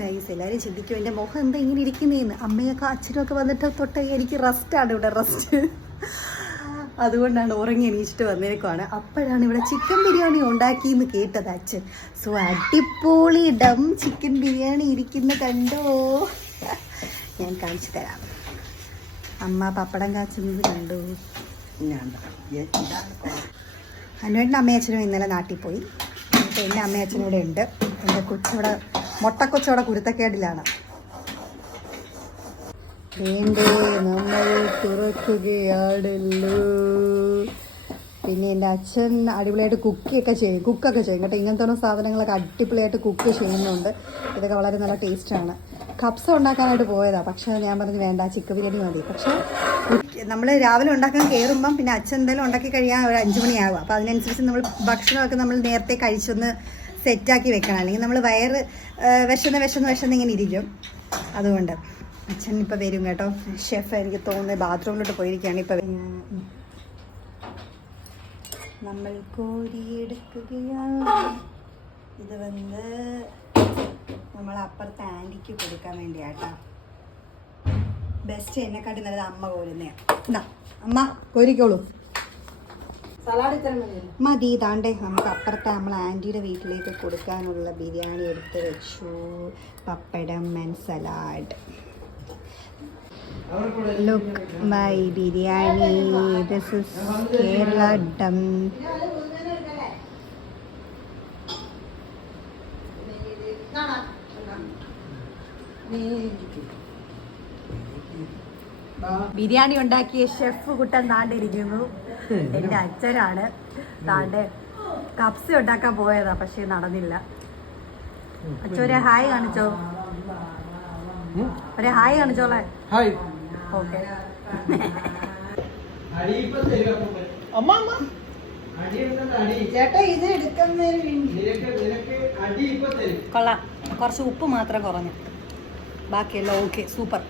Guys, എല്ലാവരും ചിന്തിക്കും എൻ്റെ മുഖം എന്താ ഇങ്ങനെ ഇരിക്കുന്നതെന്ന്. അമ്മയൊക്കെ അച്ഛനും ഒക്കെ വന്നിട്ട് തൊട്ട് എനിക്ക് റെസ്റ്റാണ് ഇവിടെ, റെസ്റ്റ്. അതുകൊണ്ടാണ് ഉറങ്ങി എണീച്ചിട്ട് വന്നേക്കുവാണ്. അപ്പോഴാണ് ഇവിടെ ചിക്കൻ ബിരിയാണി ഉണ്ടാക്കിയെന്ന് കേട്ടത് അച്ഛൻ. സോ അടിപൊളി ഡം ചിക്കൻ ബിരിയാണി ഇരിക്കുന്ന കണ്ടോ, ഞാൻ കാണിച്ചു തരാം. അമ്മ പപ്പടം കാച്ചുന്നത് കണ്ടു. അനുവേട്ടൻ്റെ അമ്മയച്ഛനും ഇന്നലെ നാട്ടിൽ പോയി. എന്നിട്ട് എൻ്റെ അമ്മയച്ഛനും ഇവിടെ ഉണ്ട്. എൻ്റെ കൊച്ചിവിടെ മുട്ടക്കൊച്ചോടെ കുരുത്തക്കേടിലാണ്. വേണ്ടേ നമ്മൾ തുറക്കുകയാണല്ലോ. പിന്നെ എൻ്റെ അച്ഛൻ അടിപൊളിയായിട്ട് കുക്കൊക്കെ ചെയ്യും കേട്ടോ. ഇങ്ങനത്തെ സാധനങ്ങളൊക്കെ അടിപൊളിയായിട്ട് കുക്ക് ചെയ്യുന്നുണ്ട്. ഇതൊക്കെ വളരെ നല്ല ടേസ്റ്റാണ്. കപ്സ് ഉണ്ടാക്കാനായിട്ട് പോയതാണ്, പക്ഷേ ഞാൻ പറഞ്ഞു വേണ്ട, ചിക്കൻ ബിരിയാണി മതി. പക്ഷേ നമ്മൾ രാവിലെ ഉണ്ടാക്കാൻ കയറുമ്പം പിന്നെ അച്ഛൻ എന്തെങ്കിലും ഉണ്ടാക്കി കഴിയാൻ ഒരു 5 മണിയാകും. അപ്പോൾ അതിനനുസരിച്ച് നമ്മൾ ഭക്ഷണമൊക്കെ നമ്മൾ നേരത്തെ കഴിച്ചൊന്ന് സെറ്റാക്കി വെക്കണം. അല്ലെങ്കിൽ നമ്മൾ വയറ് വിശന്ന് ഇങ്ങനെ ഇരിക്കും. അതുകൊണ്ട് അച്ഛൻ ഇപ്പോൾ വരും കേട്ടോ. ഷെഫ് എനിക്ക് തോന്നുന്നത് ബാത്റൂമിലോട്ട് പോയിരിക്കുകയാണ്. ഇപ്പോൾ നമ്മൾ കോരിയെടുക്കുകയാണ്. ഇത് നമ്മൾ അപ്പുറത്തെ ആൻറ്റിക്ക് കൊടുക്കാൻ വേണ്ടിയാട്ടോ. ബെസ്റ്റ് എന്നെക്കാട്ടി നല്ലത് അമ്മ കോരുന്നതാണ്. എന്നാ അമ്മ കോരിക്കോളൂ. മതി. താണ്ടേ നമുക്ക് അപ്പുറത്തെ നമ്മൾ ആൻറ്റിയുടെ വീട്ടിലേക്ക് കൊടുക്കാനുള്ള ബിരിയാണി എടുത്ത് വെച്ചു. Pappadam and salad. Look my biryani. This is Kerala dum. Biryani ഉണ്ടാക്കിയ ഷെഫ് കുട്ടൻ താണ്ടിരിക്കുന്നു. എൻ്റെ അച്ഛനാണ്. താണ്ട് കപ്സ ഉണ്ടാക്കാൻ പോയതാ, പക്ഷെ നടന്നില്ല. അച്ഛൊരു ഹായ് കാണിച്ചോ, ഒരു ഹായ് കാണിച്ചോളെ. ഓക്കെ. ചേട്ടാ ഇത് കൊള്ളാം. കുറച്ച് ഉപ്പ് മാത്രം കുറഞ്ഞു, ബാക്കിയെല്ലാം ഓക്കെ, സൂപ്പർ.